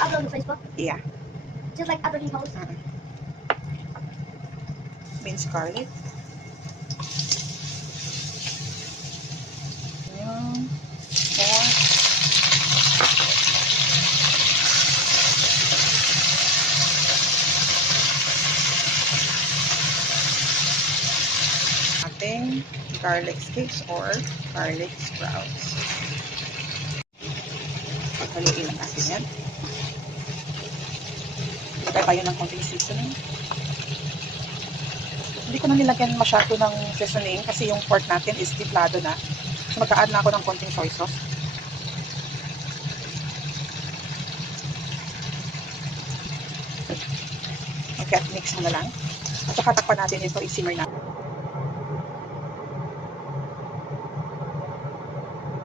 upload on Facebook? Yeah. Just like Abraham post? Minced garlic. Yung pork. Ating garlic sticks or garlic sprouts. Paghaluin lang natin yan. Lagay tayo ng konting seasoning. Hindi ko na nilagyan masyado ng seasoning kasi yung pork natin is timplado na. So magka-add na ako ng konting soy sauce. Okay, mix mo na lang. At saka takpan natin ito, i-simmer na.